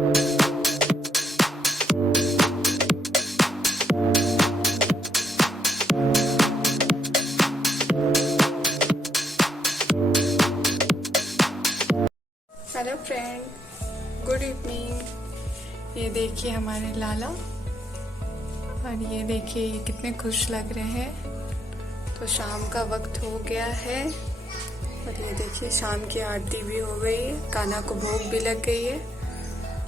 Hello friend, good evening. ये देखिए हमारे लाला, और ये देखिए ये कितने खुश लग रहे हैं। तो शाम का वक्त हो गया है, और ये देखिए शाम की आरती भी हो गई है, कान्हा को भोग भी लग गई है।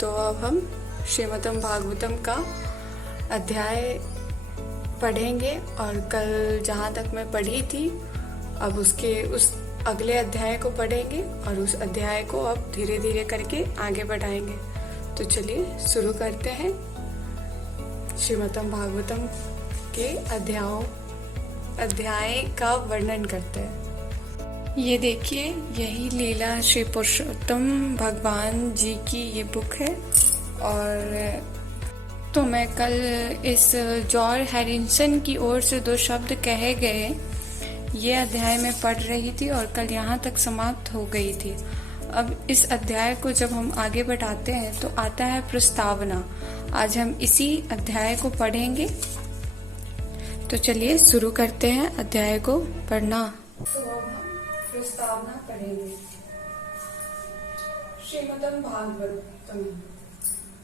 तो अब हम श्रीमद् भागवतम का अध्याय पढ़ेंगे, और कल जहाँ तक मैं पढ़ी थी अब उस अगले अध्याय को पढ़ेंगे, और उस अध्याय को अब धीरे धीरे करके आगे बढ़ाएंगे। तो चलिए शुरू करते हैं श्रीमद् भागवतम के अध्याय का वर्णन करते हैं। ये देखिए यही लीला श्री पुरुषोत्तम भगवान जी की ये बुक है। और तो मैं कल इस जॉर्ज हैरिसन की ओर से 2 शब्द कहे गए ये अध्याय में पढ़ रही थी, और कल यहाँ तक समाप्त हो गई थी। अब इस अध्याय को जब हम आगे बढ़ाते हैं तो आता है प्रस्तावना। आज हम इसी अध्याय को पढ़ेंगे। तो चलिए शुरू करते हैं अध्याय को पढ़ना। तो अब हम प्रस्तावना पढ़ेंगे। श्रीमद् भागवतम।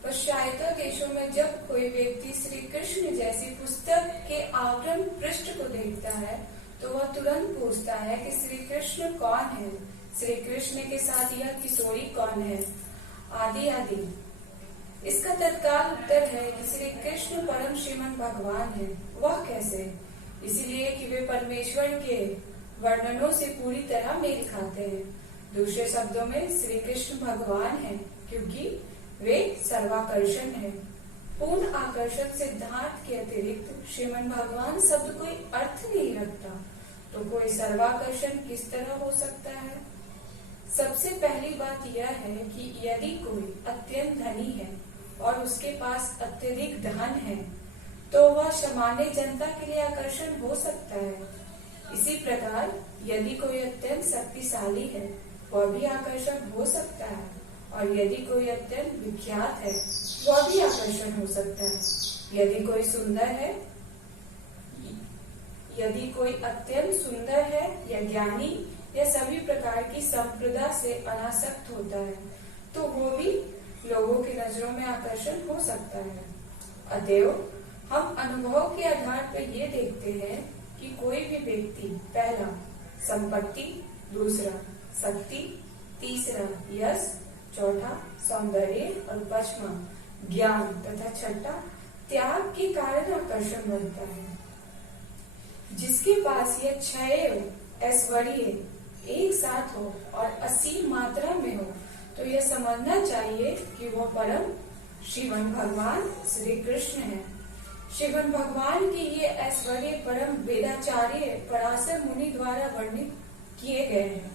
पश्चात देशों में जब कोई व्यक्ति श्री कृष्ण जैसी पुस्तक के आवरण पृष्ठ को देखता है तो वह तुरंत पूछता है कि श्री कृष्ण कौन है, श्री कृष्ण के साथ यह किशोरी कौन है, आदि आदि। इसका तत्काल उत्तर है कि श्री कृष्ण परम श्रीमन भगवान है। वह कैसे? इसलिए कि वे परमेश्वर के वर्णनों से पूरी तरह मेल खाते हैं। दूसरे शब्दों में श्री कृष्ण भगवान है क्योंकि वे सर्वाकर्षण है। पूर्ण आकर्षण सिद्धांत के अतिरिक्त श्रीमन भगवान शब्द कोई अर्थ नहीं रखता, तो कोई सर्वाकर्षण किस तरह हो सकता है? सबसे पहली बात यह है कि यदि कोई अत्यंत धनी है और उसके पास अत्यधिक धन है तो वह सामान्य जनता के लिए आकर्षण हो सकता है। इसी प्रकार यदि कोई अत्यंत शक्तिशाली है वह भी आकर्षण हो सकता है, और यदि कोई अत्यंत विख्यात है वह भी आकर्षण हो सकता है। यदि कोई सुंदर है, यदि कोई अत्यंत सुंदर है या ज्ञानी या सभी प्रकार की संप्रदा से अनासक्त होता है तो वो भी लोगों की नजरों में आकर्षण हो सकता है। अतएव हम अनुभव के आधार पर ये देखते हैं कि कोई भी व्यक्ति पहला संपत्ति, दूसरा शक्ति, तीसरा यश, चौथा सौंदर्य और पांचवा ज्ञान तथा छठा त्याग के कारण आकर्षण बनता है। जिसके पास यह 6 ऐश्वर्य एक साथ हो और असीम मात्रा में हो तो यह समझना चाहिए कि वह परम श्रीमन भगवान श्री कृष्ण है। श्रीमन भगवान के ये ऐश्वर्य परम वेदाचार्य पराशर मुनि द्वारा वर्णित किए गए हैं।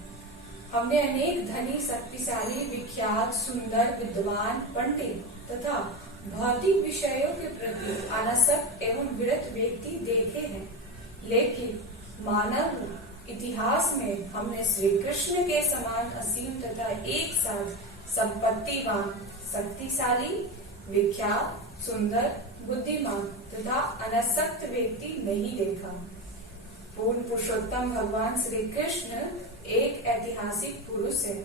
हमने अनेक धनी, शक्तिशाली, विख्यात, सुंदर, विद्वान, पंडित तथा भौतिक विषयों के प्रति अनासक्त एवं विरत व्यक्ति देखे हैं, लेकिन मानव इतिहास में हमने श्री कृष्ण के समान असीम तथा एक साथ संपत्तिवान, शक्तिशाली, विख्यात, सुंदर, बुद्धिमान तथा अनासक्त व्यक्ति नहीं देखा। पूर्ण पुरुषोत्तम भगवान श्री कृष्ण एक ऐतिहासिक पुरुष है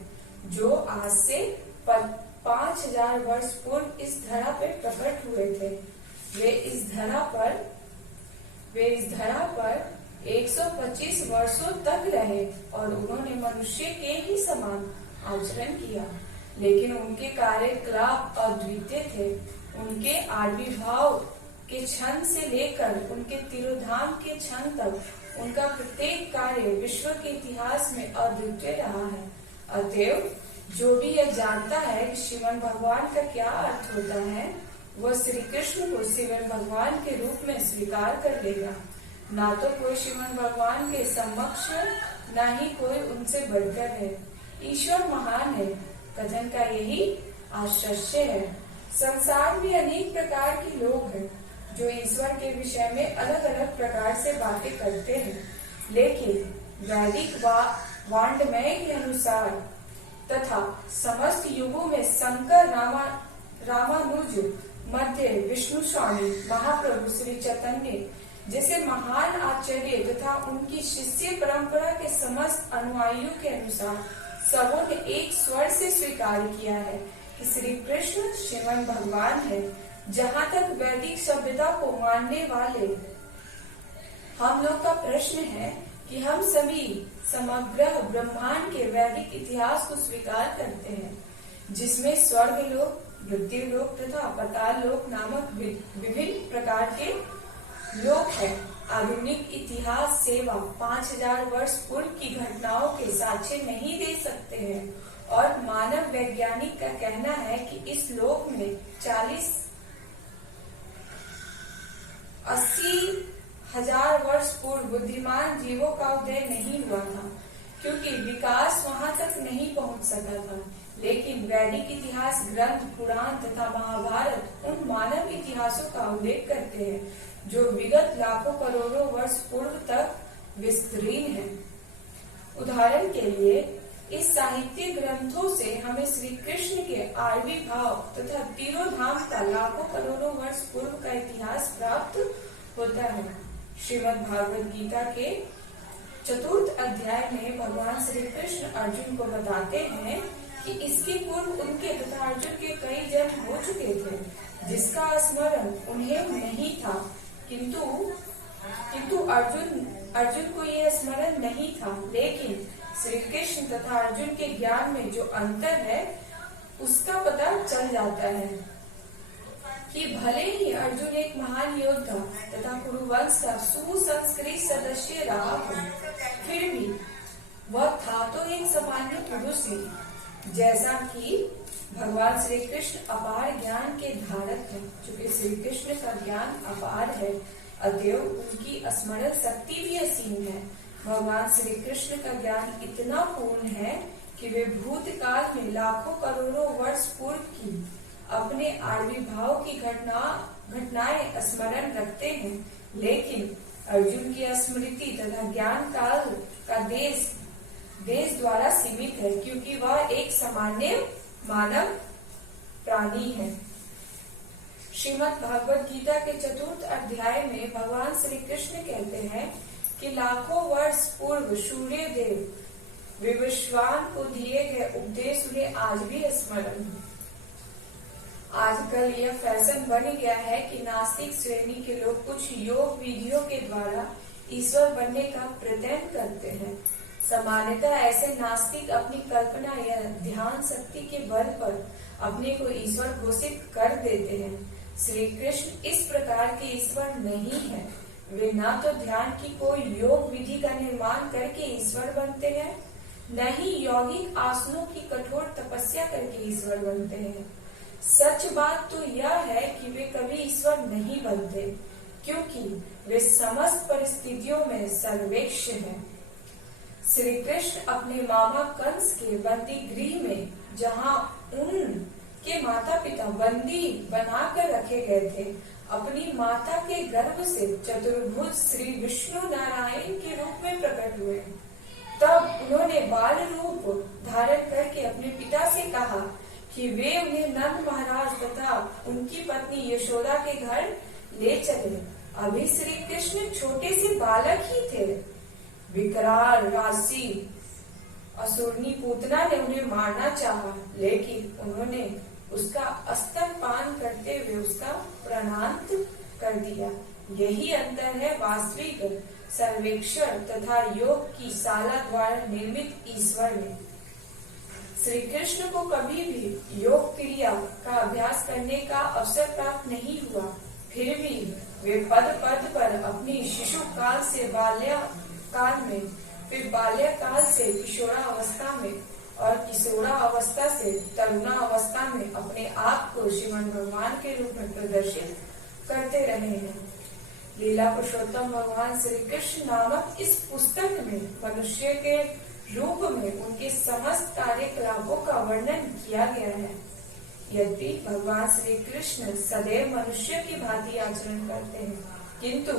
जो आज से 5000 वर्ष पूर्व इस धरा पर प्रकट हुए थे। वे इस धरा पर 125 वर्षों तक रहे और उन्होंने मनुष्य के ही समान आचरण किया, लेकिन उनके कार्यकलाप अद्वितीय थे। उनके आविर्भाव के क्षण से लेकर उनके तिरोधाम के क्षण तक उनका प्रत्येक कार्य विश्व के इतिहास में अद्वितीय रहा है। अतएव जो भी यह जानता है कि श्रीमन भगवान का क्या अर्थ होता है वह श्री कृष्ण को श्रीमन भगवान के रूप में स्वीकार कर लेगा। ना तो कोई श्रीमन भगवान के समक्ष न ही कोई उनसे बढ़कर है। ईश्वर महान है, कथन का यही आश्चर्य है। संसार में अनेक प्रकार के लोग हैं जो ईश्वर के विषय में अलग अलग प्रकार से बातें करते हैं, लेकिन वैदिक वाङ्मय के अनुसार तथा समस्त युगों में शंकर रामानुज मध्य विष्णु स्वामी महाप्रभु श्री चैतन्य जैसे महान आचार्य तथा उनकी शिष्य परंपरा के समस्त अनुयायियों के अनुसार सबों ने एक स्वर से स्वीकार किया है कि श्री कृष्ण श्रीमन भगवान है। जहाँ तक वैदिक सभ्यता को मानने वाले हम लोग का प्रश्न है कि हम सभी समग्र ब्रह्मांड के वैदिक इतिहास को स्वीकार करते हैं, जिसमें स्वर्ग लोक, मृत्यु लोक तथा पाताल लोक नामक विभिन्न प्रकार के लोक है। आधुनिक इतिहास सेवा 5000 वर्ष पूर्व की घटनाओं के साक्ष्य नहीं दे सकते हैं और मानव वैज्ञानिक का कहना है कि इस लोक में 80 हजार वर्ष पूर्व बुद्धिमान जीवों का उदय नहीं हुआ था, क्योंकि विकास वहां तक नहीं पहुंच सका था। लेकिन वैदिक इतिहास ग्रंथ, पुराण तथा महाभारत उन मानव इतिहासों का उल्लेख करते हैं जो विगत लाखों करोड़ों वर्ष पूर्व तक विस्तृत है। उदाहरण के लिए इस साहित्य ग्रंथों से हमें श्री कृष्ण के आविर्भाव तथा तिरोधाम का लाखों करोड़ों वर्ष पूर्व का इतिहास प्राप्त होता है। श्रीमद् भागवत गीता के 4th अध्याय में भगवान श्री कृष्ण अर्जुन को बताते हैं कि इसके पूर्व उनके तथा अर्जुन के कई जन्म हो चुके थे, जिसका स्मरण उन्हें नहीं था, किंतु अर्जुन को यह स्मरण नहीं था। लेकिन श्री कृष्ण तथा अर्जुन के ज्ञान में जो अंतर है उसका पता चल जाता है कि भले ही अर्जुन एक महान योद्धा तथा कुरुवंश का सुसंस्कृत सदस्य रहा हो, फिर भी वह था तो एक सामान्य पुरुष ही। जैसा कि भगवान श्री कृष्ण अपार ज्ञान के धारक हैं, चूँकि श्री कृष्ण का ज्ञान अपार है, अतएव उनकी स्मरण शक्ति भी असीम है। भगवान श्री कृष्ण का ज्ञान इतना पूर्ण है कि वे भूतकाल में लाखों करोड़ों वर्ष पूर्व की अपने आविर्भाव की घटनाएं स्मरण रखते हैं। लेकिन अर्जुन की स्मृति तथा ज्ञान काल का देश द्वारा सीमित है, क्योंकि वह एक सामान्य मानव प्राणी है। श्रीमद् भागवत गीता के 4th अध्याय में भगवान श्री कृष्ण कहते हैं कि लाखों वर्ष पूर्व सूर्य देव विवस्वान को दिए गए उपदेश उन्हें आज भी स्मरण है। आजकल यह फैशन बन गया है कि नास्तिक श्रेणी के लोग कुछ योग विधियों के द्वारा ईश्वर बनने का प्रयत्न करते हैं। सामान्यतः ऐसे नास्तिक अपनी कल्पना या ध्यान शक्ति के बल पर अपने को ईश्वर घोषित कर देते हैं। श्री कृष्ण इस प्रकार के ईश्वर नहीं है। वे न तो ध्यान की कोई योग विधि का निर्माण करके ईश्वर बनते हैं, न ही यौगिक आसनों की कठोर तपस्या करके ईश्वर बनते हैं। सच बात तो यह है कि वे कभी ईश्वर नहीं बनते, क्योंकि वे समस्त परिस्थितियों में सर्वेक्ष हैं। श्री कृष्ण अपने मामा कंस के बंदी गृह में, जहाँ उनके माता पिता बंदी बनाकर रखे गए थे, अपनी माता के गर्भ से चतुर्भुज श्री विष्णु नारायण के रूप में प्रकट हुए। तब उन्होंने बाल रूप धारण करके अपने पिता से कहा कि वे उन्हें नंद महाराज तथा उनकी पत्नी यशोदा के घर ले चले। अभी श्री कृष्ण छोटे से बालक ही थे। विकराल राशि असुरनी पूतना ने उन्हें मारना चाहा, लेकिन उन्होंने उसका स्तनपान करते हुए उसका प्राणांत कर दिया। यही अंतर है वास्तविक सर्वेक्षण तथा योग की शाला द्वारा निर्मित ईश्वर में। श्री कृष्ण को कभी भी योग क्रिया का अभ्यास करने का अवसर प्राप्त नहीं हुआ, फिर भी वे पद पद पर अपनी शिशु काल से बाल्यकाल में, फिर बाल्यकाल से किशोरावस्था में और किशोरावस्था से तरुणावस्था में अपने आप को श्रीमद् भगवान के रूप में प्रदर्शित करते रहे हैं। लीला पुरुषोत्तम भगवान श्री कृष्ण नामक इस पुस्तक में मनुष्य के रूप में उनके समस्त कार्यकलापों का वर्णन किया गया है। यद्यपि भगवान श्री कृष्ण सदैव मनुष्य की भांति आचरण करते हैं, किंतु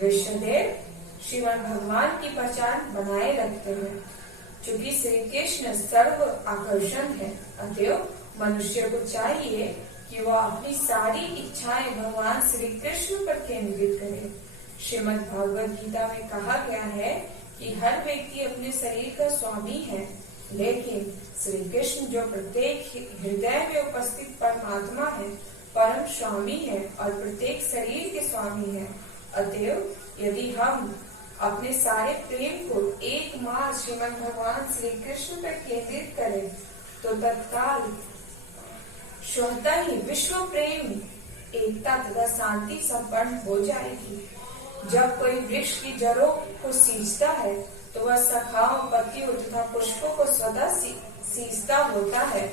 वे सदैव श्रीमद् भगवान की पहचान बनाए रखते हैं। चूँकि श्री कृष्ण सर्व आकर्षण है, अतएव मनुष्य को चाहिए कि कि वह अपनी सारी इच्छाएं भगवान श्री कृष्ण पर केंद्रित करे। श्रीमद् भागवत गीता में कहा गया है कि हर व्यक्ति अपने शरीर का स्वामी है, लेकिन श्री कृष्ण जो प्रत्येक हृदय में उपस्थित परमात्मा है, परम स्वामी है और प्रत्येक शरीर के स्वामी है। अतएव यदि हम अपने सारे प्रेम को एकमात्र श्रीमद् भगवान श्री कृष्ण पर केंद्रित करें तो तत्काल स्वतः ही विश्व प्रेम, एकता तथा शांति संपन्न हो जाएगी। जब कोई वृक्ष की जड़ों को सींचता है तो वह शाखाओं, पत्तियों तथा पुष्पों को स्वतः सींचता होता है।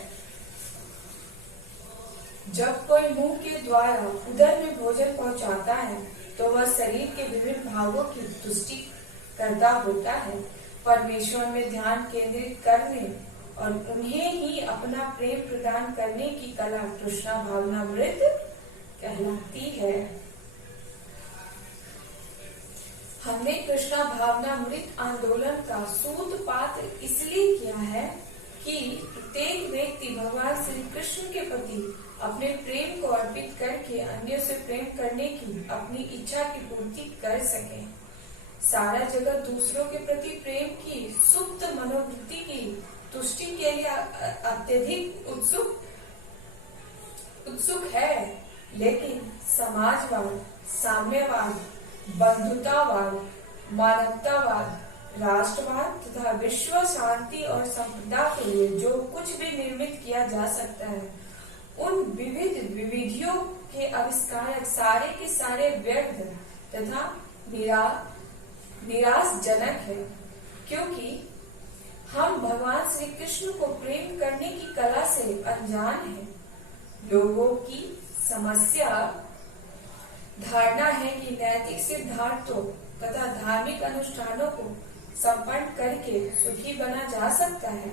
जब कोई मुंह के द्वारा उदर में भोजन पहुंचाता है तो वह शरीर के विभिन्न भागों की तुष्टि करता होता है। परमेश्वर में ध्यान केंद्रित करने और उन्हें ही अपना प्रेम प्रदान करने की कला कृष्णा भावनामृत कहलाती है। हमने कृष्णा भावनामृत आंदोलन का सूत्रपात इसलिए किया है कि प्रत्येक व्यक्ति भगवान श्री कृष्ण के प्रति अपने प्रेम को अर्पित करके अन्य से प्रेम करने की अपनी इच्छा की पूर्ति कर सके। सारा जगत दूसरों के प्रति प्रेम की सुप्त मनोवृत्ति की तुष्टि के लिए अत्यधिक उत्सुक है, लेकिन समाजवाद, साम्यवाद, बंधुतावाद, मानवतावाद, राष्ट्रवाद तथा विश्व शांति और संपदा के लिए जो कुछ भी निर्मित किया जा सकता है, उन विविध विविधियों के आविष्कारक सारे के सारे व्यर्थ तथा निराशजनक है, क्योंकि हम भगवान श्री कृष्ण को प्रेम करने की कला से अनजान हैं। लोगों की समस्या धारणा है कि नैतिक सिद्धांतों तथा धार्मिक अनुष्ठानों को संपन्न करके सुखी बना जा सकता है।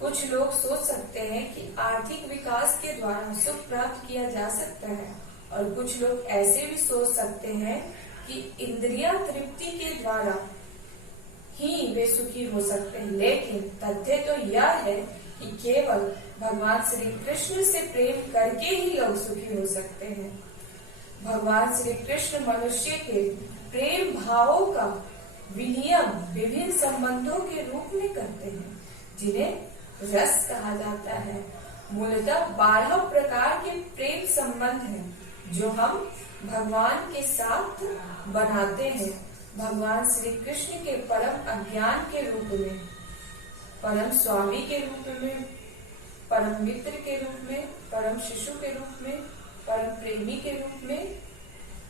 कुछ लोग सोच सकते हैं कि आर्थिक विकास के द्वारा सुख प्राप्त किया जा सकता है, और कुछ लोग ऐसे भी सोच सकते हैं कि इंद्रिया तृप्ति के द्वारा ही वे सुखी हो सकते हैं। लेकिन तथ्य तो यह है कि केवल भगवान श्री कृष्ण से प्रेम करके ही लोग सुखी हो सकते हैं। भगवान श्री कृष्ण मनुष्य के प्रेम भावों का विनियम विभिन्न संबंधों के रूप में करते हैं, जिन्हें रस कहा जाता है। मूलतः 12 प्रकार के प्रेम संबंध हैं जो हम भगवान के साथ बनाते हैं। भगवान श्री कृष्ण के परम अज्ञान के रूप में, परम स्वामी के रूप में, परम मित्र के रूप में, परम शिशु के रूप में, परम प्रेमी के रूप में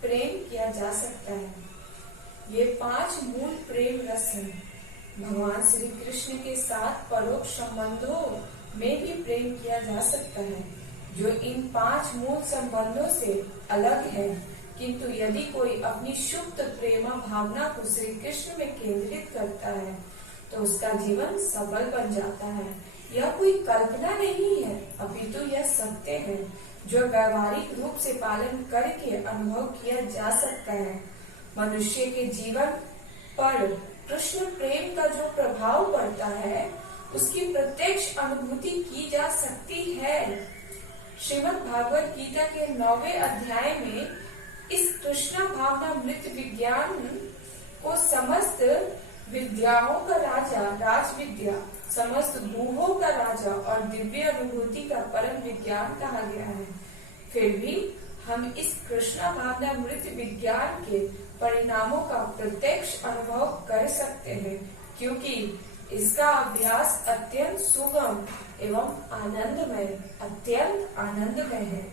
प्रेम किया जा सकता है। ये 5 मूल प्रेम रस हैं। भगवान श्री कृष्ण के साथ परोक्ष संबंधों में भी प्रेम किया जा सकता है, जो इन 5 मूल संबंधों से अलग है। किंतु यदि कोई अपनी शुद्ध प्रेमा भावना को श्री कृष्ण में केंद्रित करता है तो उसका जीवन सफल बन जाता है। यह कोई कल्पना नहीं है, अपितु यह सत्य है जो व्यावहारिक रूप से पालन करके अनुभव किया जा सकता है। मनुष्य के जीवन पर कृष्ण प्रेम का जो प्रभाव पड़ता है, उसकी प्रत्यक्ष अनुभूति की जा सकती है। श्रीमद् भागवत गीता के 9वें अध्याय में इस कृष्ण भावनामृत विज्ञान को समस्त विद्याओं का राजा, राजविद्या, समस्त गुहों का राजा और दिव्य अनुभूति का परम विज्ञान कहा गया है। फिर भी हम इस कृष्ण भावनामृत विज्ञान के परिणामों का प्रत्यक्ष अनुभव कर सकते हैं, क्योंकि इसका अभ्यास अत्यंत सुगम एवं आनंदमय, अत्यंत आनंदमय है।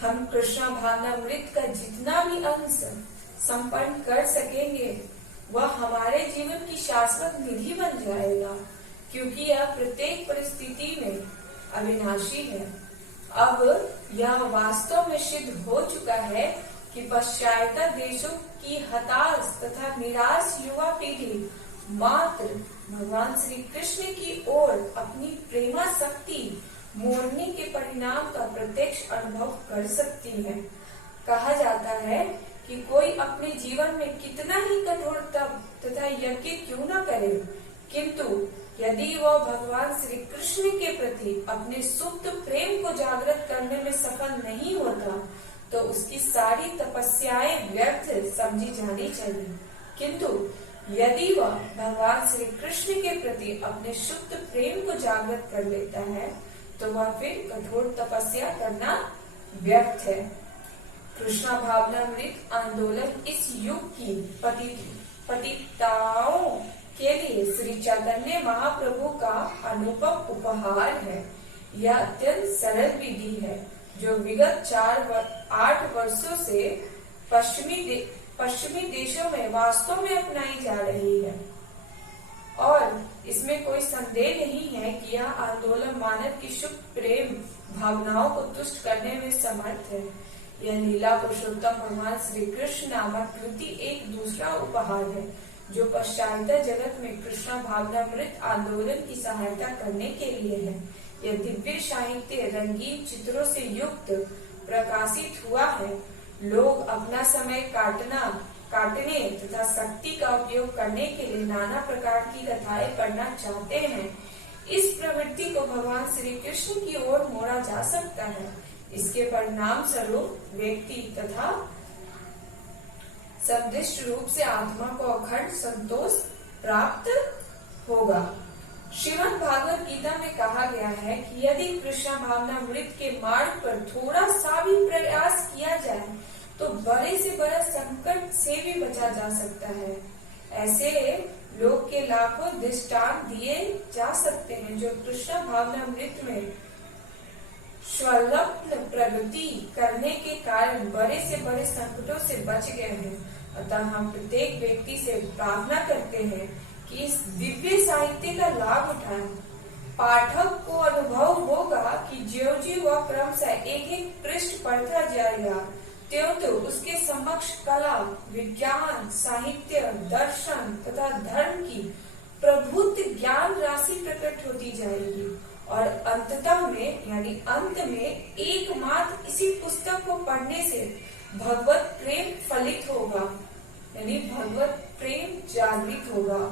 हम कृष्ण भावनामृत का जितना भी अंश संपन्न कर सकेंगे, वह हमारे जीवन की शाश्वत निधि बन जाएगा, क्योंकि यह प्रत्येक परिस्थिति में अविनाशी है। अब यह वास्तव में सिद्ध हो चुका है कि पाश्चात्य देशों की हताश तथा निराश युवा पीढ़ी मात्र भगवान श्री कृष्ण की ओर अपनी प्रेमा शक्ति मोड़ने के परिणाम का प्रत्यक्ष अनुभव कर सकती है। कहा जाता है कि कोई अपने जीवन में कितना ही कठोर तप तथा यज्ञ क्यों न करे, किंतु यदि वह भगवान श्री कृष्ण के प्रति अपने सुप्त प्रेम को जागृत करने में सफल नहीं होता तो उसकी सारी तपस्याएं व्यर्थ समझी जानी चाहिए। किंतु यदि वह भगवान श्री कृष्ण के प्रति अपने शुद्ध प्रेम को जागृत कर लेता है तो वह फिर कठोर तपस्या करना व्यर्थ है। कृष्णा भावनामृत आंदोलन इस युग की पतिताओं के लिए श्री चैतन्य महाप्रभु का अनुपम उपहार है। यह अत्यंत सरल विधि है जो विगत 8 वर्षों से पश्चिमी देशों में वास्तव में अपनाई जा रही है और इसमें कोई संदेह नहीं है कि यह आंदोलन मानव की शुद्ध प्रेम भावनाओं को तुष्ट करने में समर्थ है। यह लीला पुरुषोत्तम भगवान श्री कृष्ण नामक कृति एक दूसरा उपहार है जो पश्चात्य जगत में कृष्णा भावनामृत आंदोलन की सहायता करने के लिए है। यह दिव्य साहित्य रंगीन चित्रों से युक्त प्रकाशित हुआ है। लोग अपना समय काटने तथा शक्ति का उपयोग करने के लिए नाना प्रकार की कथाएं पढ़ना चाहते हैं। इस प्रवृत्ति को भगवान श्री कृष्ण की ओर मोड़ा जा सकता है। इसके परिणाम स्वरूप व्यक्ति तथा सदिष्ट रूप से आत्मा को अखंड संतोष प्राप्त होगा। श्रीमद् भागवत गीता में कहा गया है कि यदि कृष्ण भावनामृत के मार्ग पर थोड़ा सा भी प्रयास किया जाए तो बड़े से बड़ा संकट से भी बचा जा सकता है। ऐसे लोग के लाखों दृष्टांत दिए जा सकते हैं जो कृष्ण भावनामृत में स्वल्प प्रगति करने के कारण बड़े से बड़े संकटों से बच गए हैं। अतः हम प्रत्येक व्यक्ति से प्रार्थना करते हैं कि इस दिव्य साहित्य का लाभ उठाएं। पाठक को अनुभव होगा कि ज्यों-ज्यों वह क्रमशः एक पृष्ठ पढ़ता जाएगा त्यों उसके समक्ष कला, विज्ञान, साहित्य, दर्शन तथा धर्म की प्रभुत्व ज्ञान राशि प्रकट होती जाएगी और अंततः में यानी अंत में एकमात्र इसी पुस्तक को पढ़ने से भगवत प्रेम फलित होगा यानी भगवत प्रेम जागृत होगा।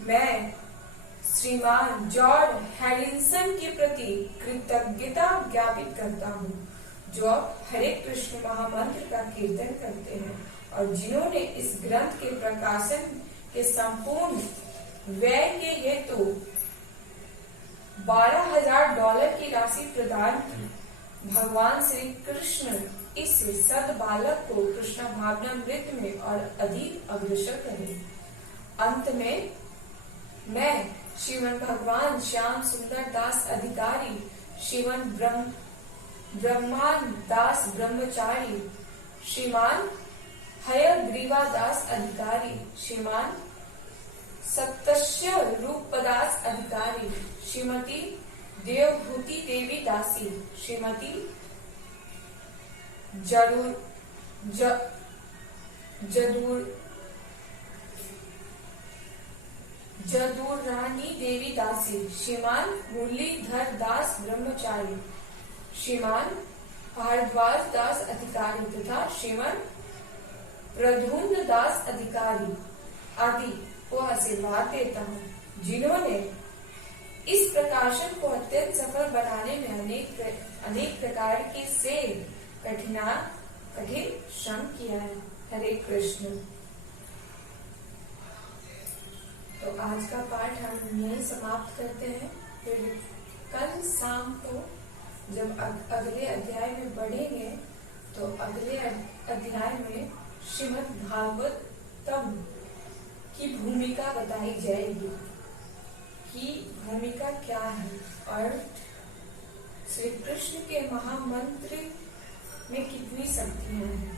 मैं श्रीमान जॉर्ज हैरिसन के प्रति कृतज्ञता ज्ञापित करता हूँ जो हरे कृष्ण महामंत्र का कीर्तन करते हैं और जिन्होंने इस ग्रंथ के प्रकाशन के संपूर्ण व्यय के हेतु $12,000 की राशि प्रदान की। भगवान श्री कृष्ण इस सद बालक को कृष्ण भावनामृत में और अधिक अग्रसर करें। अंत में मैं श्रीमद् भगवान श्याम सुंदर दास अधिकारी, श्रीमद् ब्रह्मान दास ब्रह्मचारी, श्रीमान हयग्रीवा दास अधिकारी, श्रीमान सत्य रूपदास अधिकारी, श्रीमती देवभूति देवी दासी, श्रीमती जदूर रानी देवी दासी, श्रीमान मुरलीधर दास ब्रह्मचारी, श्रीमान भारद्वाज दास अधिकारी तथा श्रीमान प्रधुम्न दास अधिकारी आदि को आशीर्वाद देता हूँ जिन्होंने इस प्रकाशन को अत्यंत सफल बनाने में अनेक प्रकार के से कठिन श्रम किया है। हरे कृष्ण। तो आज का पाठ हम यही समाप्त करते हैं। फिर कल शाम को जब अगले अध्याय में बढ़ेंगे तो अगले अध्याय में श्रीमद् भागवतम की भूमिका बताई जाएगी कि भूमिका क्या है और श्री कृष्ण के महामंत्र में कितनी शक्तियां हैं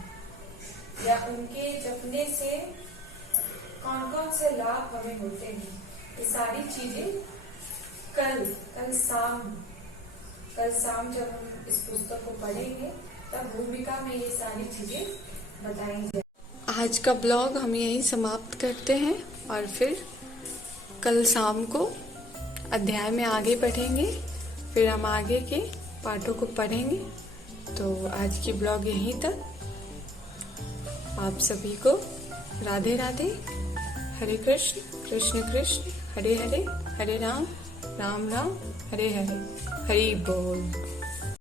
या उनके जपने से कौन कौन से लाभ हमें होते हैं। ये सारी चीजें कल शाम जब हम इस पुस्तक को पढ़ेंगे तब भूमिका में ये सारी चीजें बताई जाए। आज का ब्लॉग हम यहीं समाप्त करते हैं और फिर कल शाम को अध्याय में आगे बढ़ेंगे। फिर हम आगे के पाठों को पढ़ेंगे। तो आज की ब्लॉग यहीं तक। आप सभी को राधे राधे। हरे कृष्ण कृष्ण कृष्ण हरे हरे। हरे राम राम राम हरे हरे, हरि बोल।